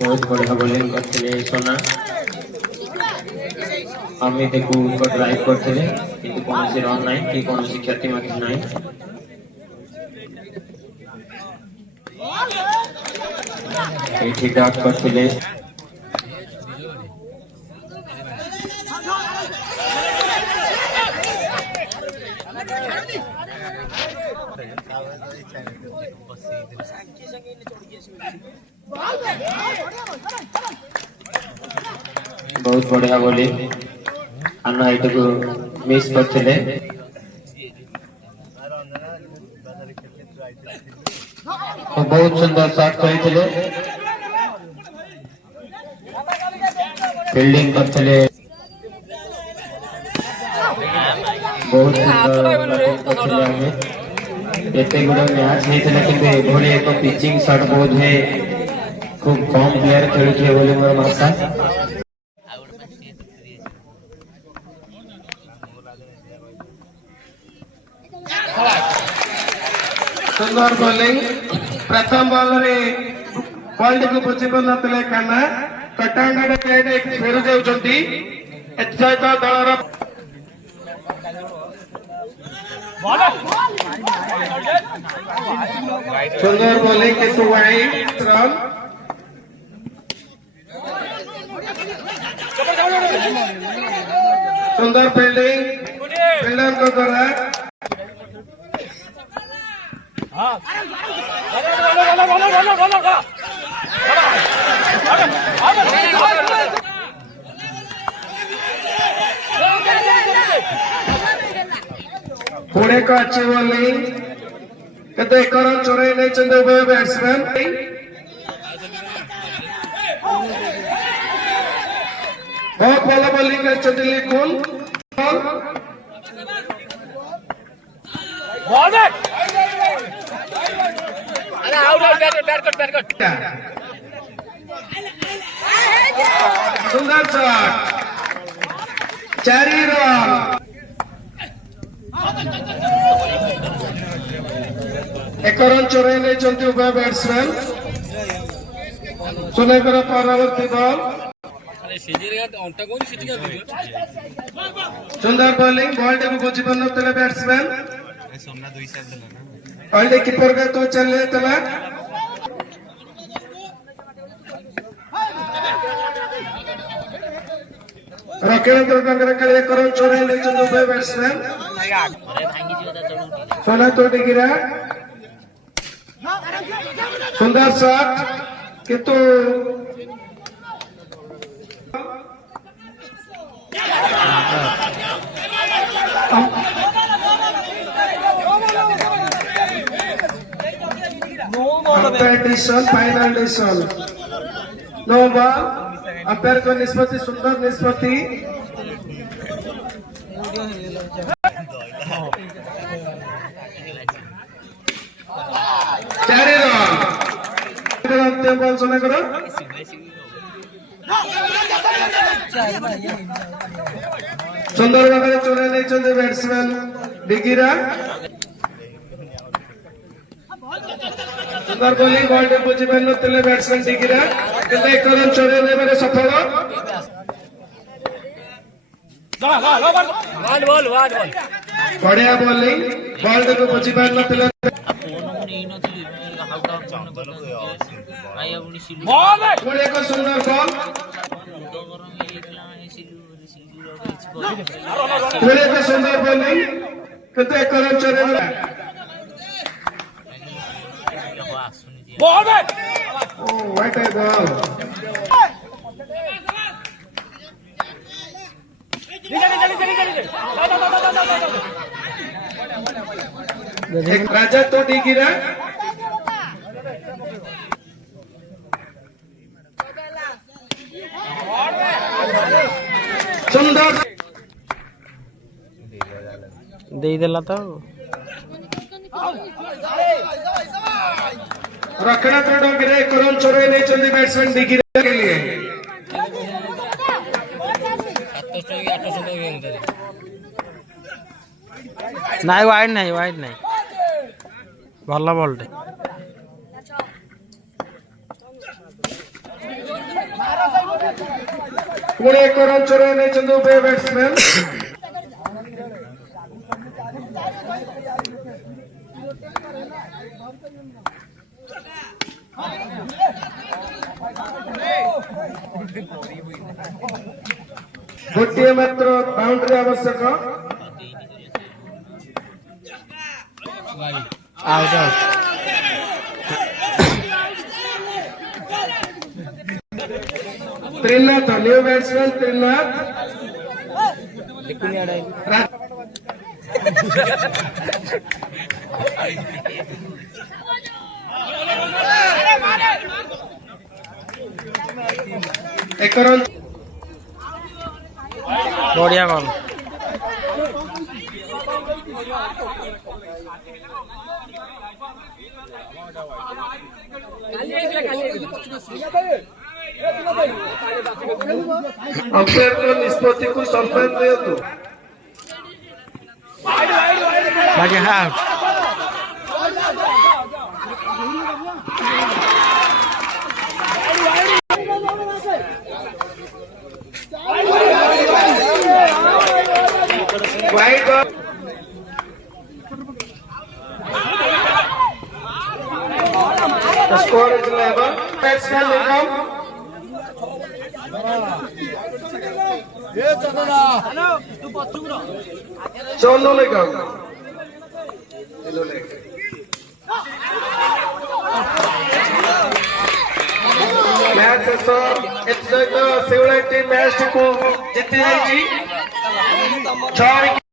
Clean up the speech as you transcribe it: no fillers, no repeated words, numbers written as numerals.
बहुत बढ़िया बोलिंग करते सोना अमित को ड्राइव करते किंतु कौन रन ना कि कौन क्षति ना डॉट करते बहुत बढ़िया बोली अन्ना इट को मिस करते तो बहुत सुंदर शॉट करते फील्डिंग करते बहुत सुंदर एत गुड़ा मैच होता कि एक पिचिंग शॉट बहुत है खूब कम प्लेयर खेलुए बोली मोर आशा सुंदर बॉलिंग प्रथम बॉल रे बॉल को बुझी पारे काना कटांडा फेरी जाऊँगी सहित दलर सुंदर बॉलिंग किंतु वाइड रन सुंदर फील्डिंग फील्डर को द्वारा पुणे को अच्छी बॉलिंग कहते एक रन चोरई नहीं चंदे उभय बैट्समैन बहुत भल बॉलिंग करते लिकुल सुंदर शॉट 4 रन एक रन चोरई नहीं उभय बैट्समैन सुनेकर परवर्ती बॉल सुंदर बॉलिंग बॉल टी बुझी पार बैट्समैन बॉल कीपर का तो चल रक्षणेन्द्र डंगर खेल एक रन चोरई नहीं उभय बैट्समैन सोना तोटी गिरा सुंदर शॉट किंतु decision final decision no ball umpire को निष्पत्ति सुंदर निष्पत्ति 4 रन अंतिम बॉल सुना करो सुंदर भाव चोरई नहीं बैट्समैन डिगिरा सुंदर बॉलिंग बॉल टी बुझी पार बैट्समैन डिगिरा एक रन चोरई नहीं सफल बढ़िया बॉलिंग बॉल टी बुझी पार एक सुंदर बॉल एक सुंदर बॉलिंग कितने एक रन चोरई what a ball राजा तो गिरा सुंदर दे देला तो रखना तो डोंगिरे एक रन चोरई नहीं बैट्समैन डिगिरा के लिए नहीं वाइड नहीं भल बॉल पुणे एक रन चोराई नहीं उभय बैट्समैन गोटे मात्र बाउंड्री आवश्यक out out Trinath new batsman Trinath एक रन बढ़िया कौन अंपायर को निष्पत्ति को सम्मान दियंतु बाकी हाँ वाइड स्कोर इज 11 बैट्समैन निकम चलो निकम मैच शेष एत सहित सेवला टीम मैच को जीति जाइए 6